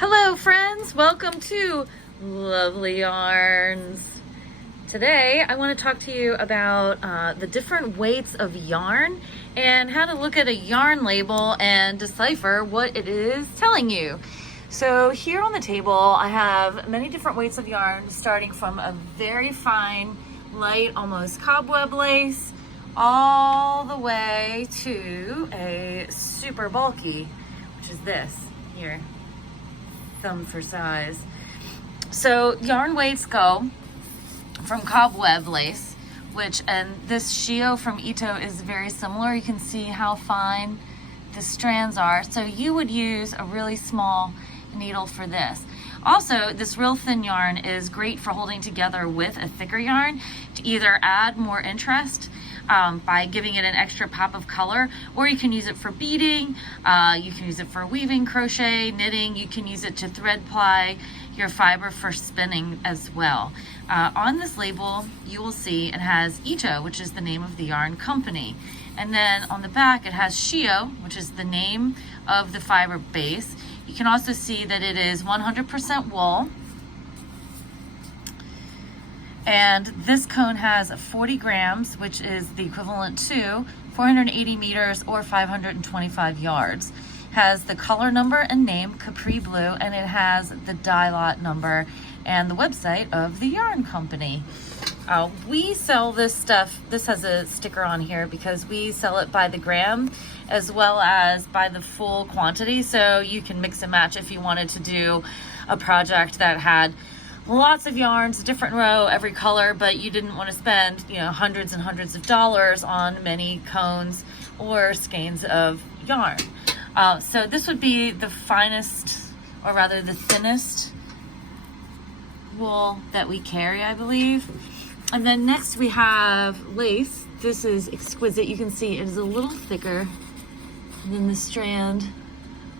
Hello friends, welcome to Lovelyarns. Today I want to talk to you about the different weights of yarn and how to look at a yarn label and decipher what it is telling you. So here on the table I have many different weights of yarn, starting from a very fine, light, almost cobweb lace, all the way to a super bulky, which is this here. Thumb for size. So yarn weights go from cobweb lace, and this Shio from Ito is very similar. You can see how fine the strands are. So you would use a really small needle for this. Also, this real thin yarn is great for holding together with a thicker yarn to either add more interest by giving it an extra pop of color, or you can use it for beading, you can use it for weaving, crochet, knitting, you can use it to thread ply your fiber for spinning as well. On this label you will see it has Ito, which is the name of the yarn company, and then on the back it has Shio, which is the name of the fiber base. You can also see that it is 100% wool. And this cone has 40 grams, which is the equivalent to 480 meters or 525 yards. Has the color number and name, Capri Blue, and it has the dye lot number and the website of the yarn company. We sell this stuff, this has a sticker on here because we sell it by the gram as well as by the full quantity, so you can mix and match if you wanted to do a project that had lots of yarns, different row, every color, but you didn't want to spend, hundreds and hundreds of dollars on many cones or skeins of yarn. So this would be the finest, or rather the thinnest wool that we carry, I believe. And then next we have lace. This is Exquisite. You can see it is a little thicker than the strand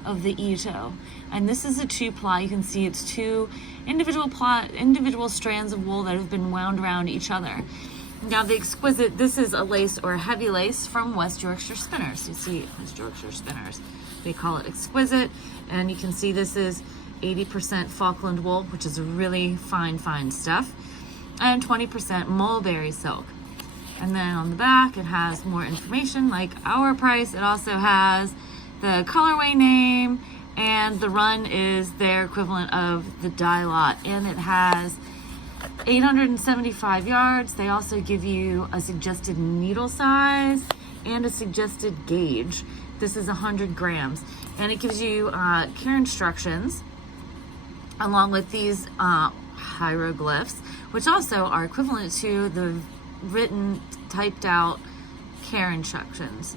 of the Ito. And this is a 2-ply. You can see it's two individual strands of wool that have been wound around each other. Now the Exquisite, this is a lace or a heavy lace from West Yorkshire Spinners. You see West Yorkshire Spinners. They call it Exquisite. And you can see this is 80% Falkland wool, which is really fine stuff, and 20% mulberry silk. And then on the back it has more information like our price. It also has the colorway name, and the run is their equivalent of the dye lot, and it has 875 yards. They also give you a suggested needle size and a suggested gauge. This is 100 grams, and it gives you care instructions along with these hieroglyphs, which also are equivalent to the written, typed out care instructions.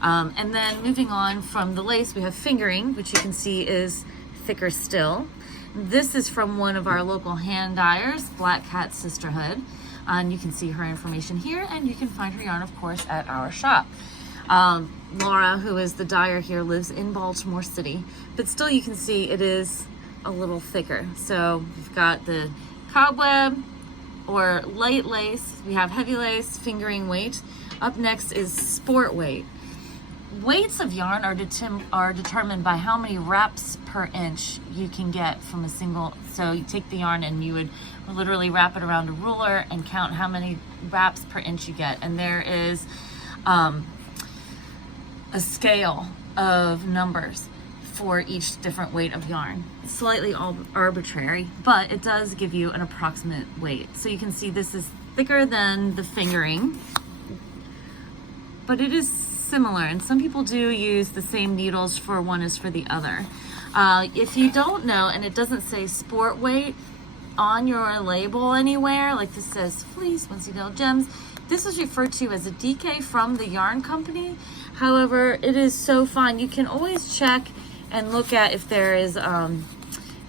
And then moving on from the lace, we have fingering, which you can see is thicker still. This is from one of our local hand dyers, Black Cat Sisterhood. And you can see her information here, and you can find her yarn, of course, at our shop. Laura, who is the dyer here, lives in Baltimore City, but still you can see it is a little thicker. So we've got the cobweb or light lace, we have heavy lace, fingering weight. Up next is sport weight. Weights of yarn are determined by how many wraps per inch you can get from a single. So you take the yarn and you would literally wrap it around a ruler and count how many wraps per inch you get. And there is a scale of numbers for each different weight of yarn. It's slightly arbitrary, but it does give you an approximate weight. So you can see this is thicker than the fingering, but it is similar, and some people do use the same needles for one as for the other. If you don't know, and it doesn't say sport weight on your label anywhere, like this says fleece, Wensleydale gems, this is referred to as a DK from the yarn company. However, it is so fine. You can always check and look at if there is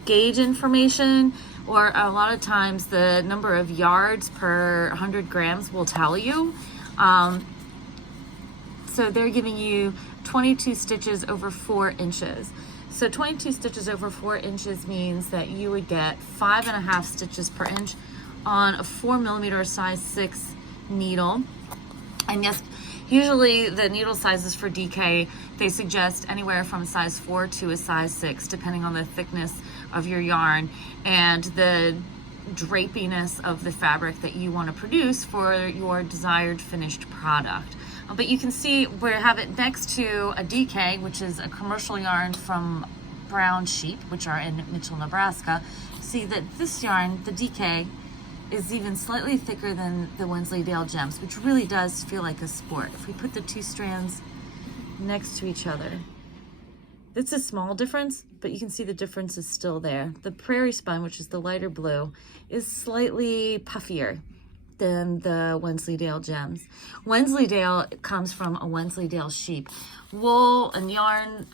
gauge information, or a lot of times the number of yards per 100 grams will tell you. So they're giving you 22 stitches over 4 inches. So 22 stitches over 4 inches means that you would get 5.5 stitches per inch on a 4mm size 6 needle. And yes, Usually the needle sizes for DK, they suggest anywhere from a size 4 to a size 6, depending on the thickness of your yarn and the drapiness of the fabric that you want to produce for your desired finished product. But you can see we have it next to a DK, which is a commercial yarn from brown sheep, which are in Mitchell, Nebraska. See that this yarn, the DK, is even slightly thicker than the Wensleydale gems, which really does feel like a sport. If we put the two strands next to each other, it's a small difference, but you can see the difference is still there. The prairie spun, which is the lighter blue, is slightly puffier than the Wensleydale gems. Wensleydale comes from a Wensleydale sheep. Wool and yarn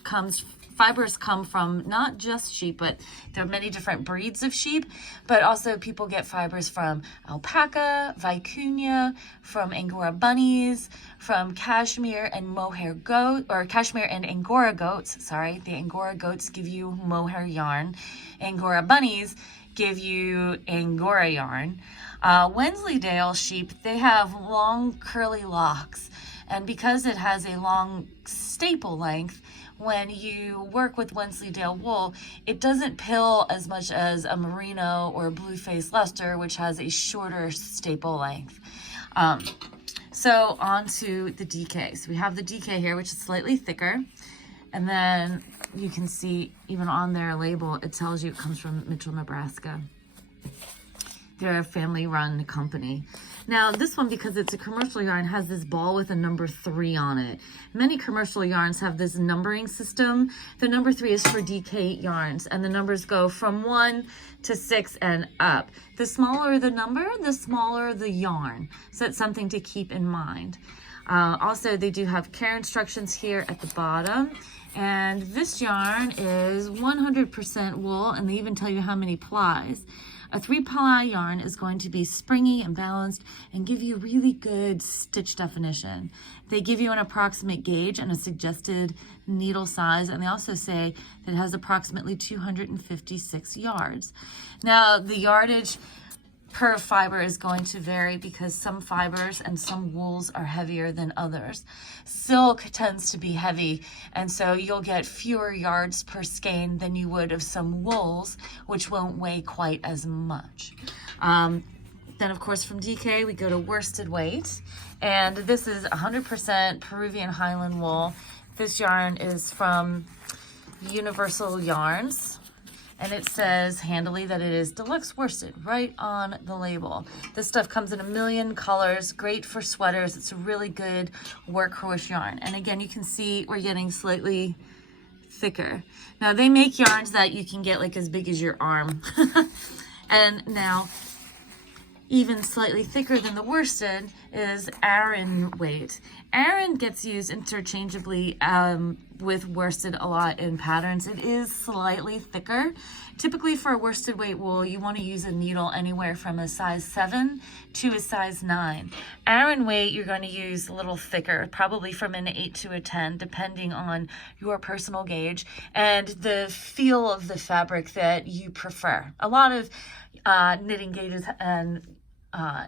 fibers come from not just sheep, but there are many different breeds of sheep, but also people get fibers from alpaca, vicuña, from Angora bunnies, from cashmere and mohair goat, or cashmere and Angora goats, sorry. The Angora goats give you mohair yarn. Angora bunnies give you Angora yarn. Wensleydale sheep, they have long curly locks, and because it has a long staple length, when you work with Wensleydale wool, it doesn't pill as much as a merino or blue-faced Leicester, which has a shorter staple length. So on to the DK. So we have the DK here, which is slightly thicker. And then you can see even on their label, it tells you it comes from Mitchell, Nebraska. They're a family-run company. Now this one, because it's a commercial yarn, has this ball with a number 3 on it. Many commercial yarns have this numbering system. The number 3 is for DK yarns, and the numbers go from 1 to 6 and up. The smaller the number, the smaller the yarn. So that's something to keep in mind. Also, they do have care instructions here at the bottom. And this yarn is 100% wool, and they even tell you how many plies. A 3-ply yarn is going to be springy and balanced and give you really good stitch definition. They give you an approximate gauge and a suggested needle size, and they also say that it has approximately 256 yards. Now, the yardage per fiber is going to vary because some fibers and some wools are heavier than others. Silk tends to be heavy, and so you'll get fewer yards per skein than you would of some wools, which won't weigh quite as much. Then, of course, from DK, we go to worsted weight, and this is 100% Peruvian Highland wool. This yarn is from Universal Yarns. And it says handily that it is deluxe worsted right on the label. This stuff comes in a million colors, great for sweaters. It's a really good workhorse yarn. And again, you can see we're getting slightly thicker. Now they make yarns that you can get like as big as your arm. And now even slightly thicker than the worsted is Aran weight. Aran gets used interchangeably with worsted a lot in patterns. It is slightly thicker. Typically for a worsted weight wool, you want to use a needle anywhere from a size 7 to a size 9. Aran weight, you're going to use a little thicker, probably from an 8 to a 10, depending on your personal gauge and the feel of the fabric that you prefer. A lot of knitting gauges and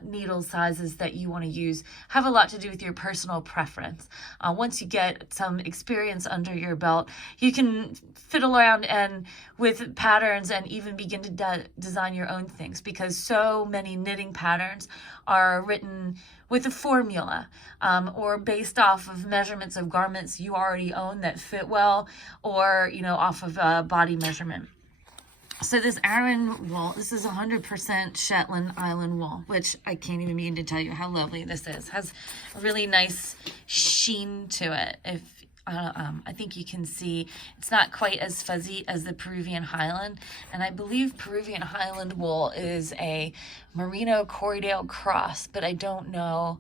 needle sizes that you want to use have a lot to do with your personal preference. Once you get some experience under your belt, you can fiddle around and with patterns and even begin to design your own things, because so many knitting patterns are written with a formula or based off of measurements of garments you already own that fit well, or off of a body measurement. So this Aran wool, this is 100% Shetland Island wool, which I can't even begin to tell you how lovely this is. Has a really nice sheen to it. If I think you can see it's not quite as fuzzy as the Peruvian Highland, and I believe Peruvian Highland wool is a Merino Corriedale cross, but I don't know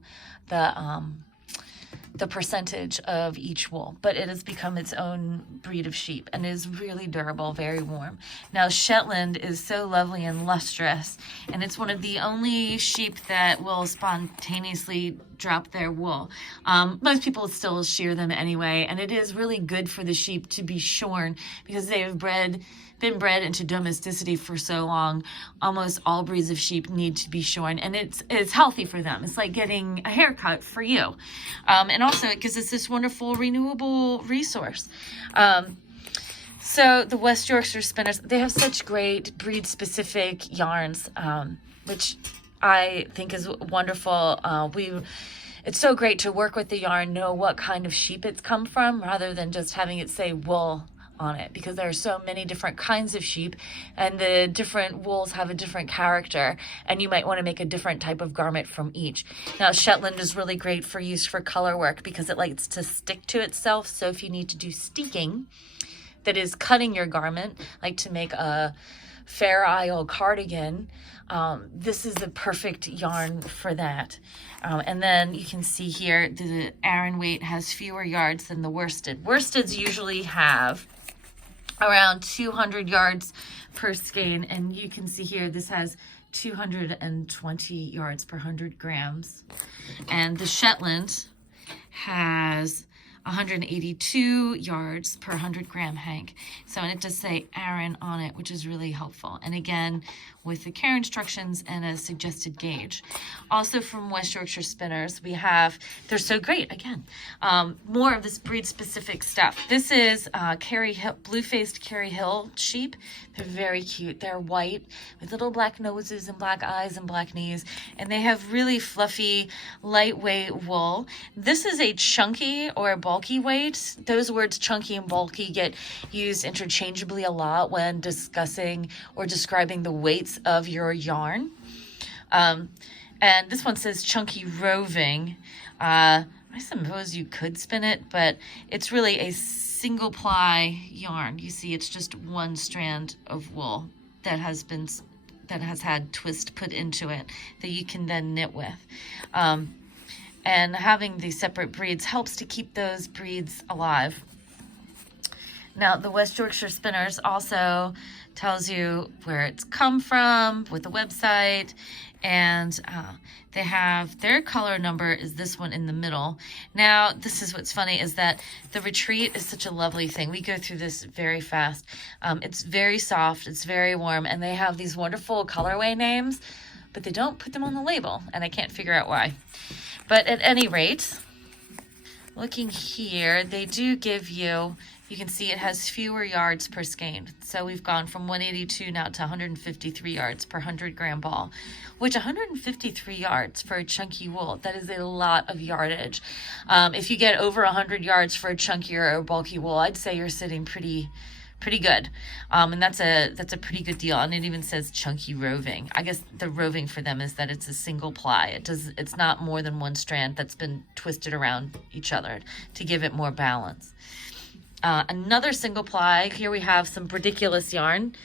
the percentage of each wool, but it has become its own breed of sheep and is really durable, very warm. Now Shetland is so lovely and lustrous, and it's one of the only sheep that will spontaneously drop their wool. Most people still shear them anyway, and it is really good for the sheep to be shorn because they have bred been bred into domesticity for so long, almost all breeds of sheep need to be shorn, and it's healthy for them. It's like getting a haircut for you. And also it gives us this wonderful renewable resource. So the West Yorkshire Spinners, they have such great breed-specific yarns, which I think is wonderful. It's so great to work with the yarn, know what kind of sheep it's come from, rather than just having it say wool on it, because there are so many different kinds of sheep, and the different wools have a different character, and you might want to make a different type of garment from each. Now, Shetland is really great for use for color work because it likes to stick to itself. So if you need to do steeking, that is cutting your garment, like to make a Fair Isle cardigan, this is the perfect yarn for that. And then you can see here the Aran weight has fewer yards than the worsted. Worsteds usually have around 200 yards per skein, and you can see here this has 220 yards per 100 grams. And the Shetland has 182 yards per 100 gram hank. So, and it does say Aran on it, which is really helpful. And again, with the care instructions and a suggested gauge. Also from West Yorkshire Spinners, we have, they're so great, again, more of this breed-specific stuff. This is blue-faced Kerry Hill sheep. They're very cute. They're white with little black noses and black eyes and black knees, and they have really fluffy, lightweight wool. This is a chunky or a bulky weight. Those words chunky and bulky get used interchangeably a lot when discussing or describing the weights of your yarn. And this one says chunky roving. I suppose you could spin it, but it's really a single ply yarn. You see, it's just one strand of wool that has had twist put into it that you can then knit with. And having these separate breeds helps to keep those breeds alive. Now, the West Yorkshire Spinners also tells you where it's come from with the website, and they have their color number is this one in the middle. Now, this is what's funny is that the retreat is such a lovely thing. We go through this very fast. It's very soft, it's very warm, and they have these wonderful colorway names, but they don't put them on the label, and I can't figure out why. But at any rate, looking here, they do give you can see it has fewer yards per skein. So we've gone from 182 now to 153 yards per 100 gram ball, which 153 yards for a chunky wool, that is a lot of yardage. If you get over 100 yards for a chunkier or bulky wool, I'd say you're sitting pretty good. And that's a pretty good deal. And it even says chunky roving. I guess the roving for them is that it's a single ply. It's not more than one strand that's been twisted around each other to give it more balance. Another single ply, here we have some ridiculous yarn.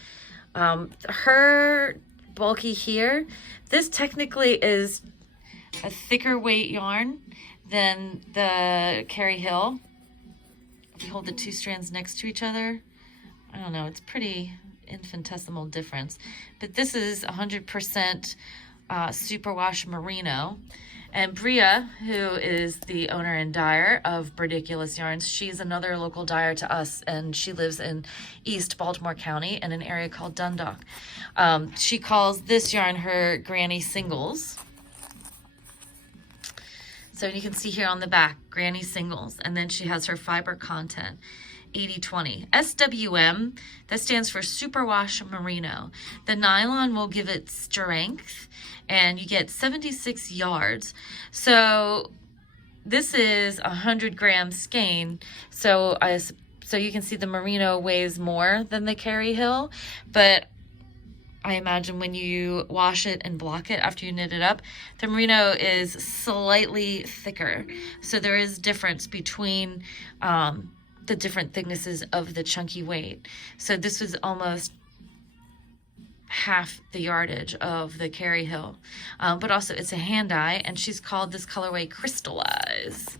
Her bulky here, this technically is a thicker weight yarn than the Kerry Hill. If you hold the two strands next to each other, I don't know, it's pretty infinitesimal difference. But this is 100% superwash merino. And Bria, who is the owner and dyer of Ridiculous Yarns, she's another local dyer to us, and she lives in East Baltimore County in an area called Dundalk. She calls this yarn her Granny Singles. So you can see here on the back, Granny Singles, and then she has her fiber content. 80-20. SWM, that stands for Superwash Merino. The nylon will give it strength, and you get 76 yards. So this is 100 gram skein. So you can see the merino weighs more than the Kerry Hill, but I imagine when you wash it and block it after you knit it up, the merino is slightly thicker. So there is difference between the different thicknesses of the chunky weight. So this was almost half the yardage of the Kerry Hill. But also it's a hand dye, and she's called this colorway Crystallize.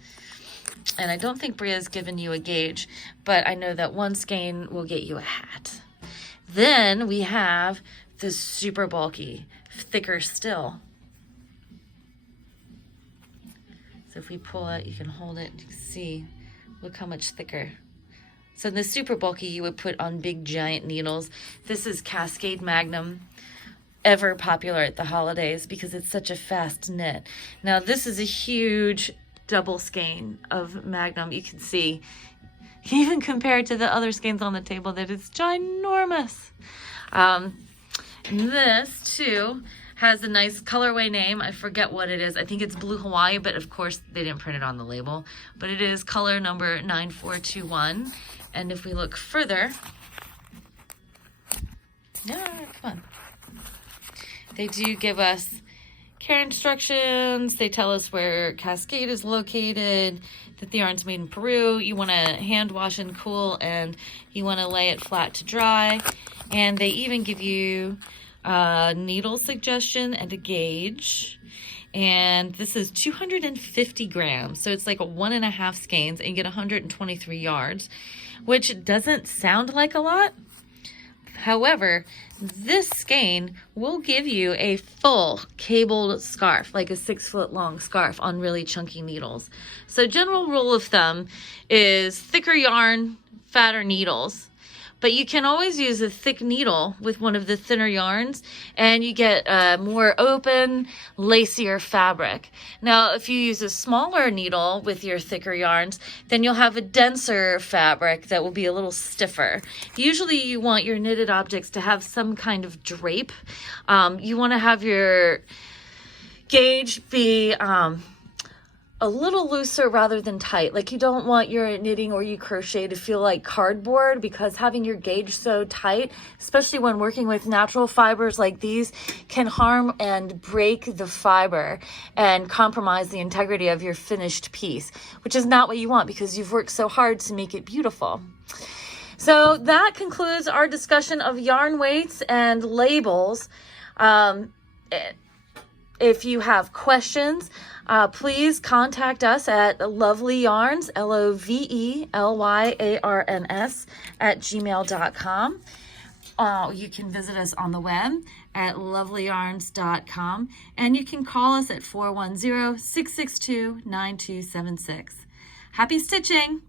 And I don't think Bria's given you a gauge, but I know that one skein will get you a hat. Then we have the super bulky, thicker still. So if we pull it, you can hold it, you can see, look how much thicker. So the super bulky you would put on big giant needles. This is Cascade Magnum, ever popular at the holidays because it's such a fast knit. Now this is a huge double skein of Magnum. You can see, even compared to the other skeins on the table, that it's ginormous. This too has a nice colorway name. I forget what it is. I think it's Blue Hawaii, but of course they didn't print it on the label. But it is color number 9421. And if we look further, yeah, come on. They do give us care instructions. They tell us where Cascade is located, that the yarn's made in Peru. You want to hand wash and cool, and you want to lay it flat to dry. And they even give you a needle suggestion and a gauge. And this is 250 grams. So it's like a 1.5 skeins, and you get 123 yards, which doesn't sound like a lot. However, this skein will give you a full cabled scarf, like a 6-foot long scarf on really chunky needles. So general rule of thumb is thicker yarn, fatter needles. But you can always use a thick needle with one of the thinner yarns, and you get a more open, lacier fabric. Now, if you use a smaller needle with your thicker yarns, then you'll have a denser fabric that will be a little stiffer. Usually you want your knitted objects to have some kind of drape. You want to have your gauge be a little looser rather than tight. Like, you don't want your knitting or your crochet to feel like cardboard, because having your gauge so tight, especially when working with natural fibers like these, can harm and break the fiber and compromise the integrity of your finished piece, which is not what you want because you've worked so hard to make it beautiful. So that concludes our discussion of yarn weights and labels. If you have questions, please contact us at Lovelyarns, LOVELYARNS @gmail.com. You can visit us on the web at lovelyarns.com, and you can call us at 410-662-9276. Happy stitching!